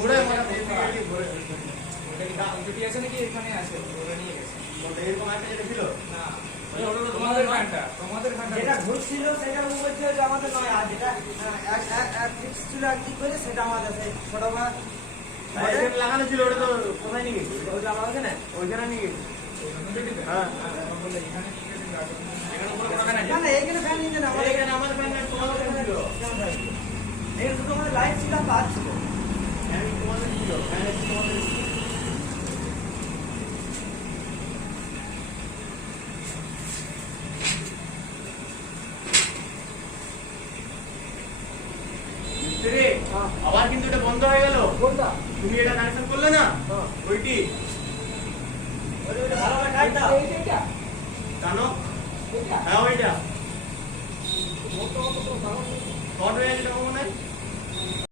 ঘুরে মানে ঘুরে দুটি আছে নাকি এখানে আছে ওরা নিয়ে গেছে এরকম একটা যেটা ছিল না তোমাদের ফ্যানটা যেটা ঘুরছিল সেটা বলছে যে আমাদের নয়, আর যেটা এক ফিক্স ছিল আর কি করে সেটা আমাদের সেই ছোট মাছ লাগানো ছিল ওটা তো কোথায় নিয়ে গেছি ওই জামা আছে না ওইখানে নিয়ে গেছি হ্যাঁ না না এইখানে ফ্যান নিয়ে না আমাদের এখানে আমার ফ্যান নাই তোমাদের ফ্যান ছিল এই শুধু আমাদের লাইট ছিল আর তার ছিল ফ্যান তোমাদের ছিল ফ্যান তোমাদের মিস্ত্রি আবার কিন্তু এটা বন্ধ হয়ে গেল কোনটা তুমি এটা কানেকশন করলে না ওইটি ওইটা ভালোভাবে টাইট দাও এইটা জানো এইটা হ্যাঁ ওইটা কত কত শর্ট হয়ে গেছে মনে হয়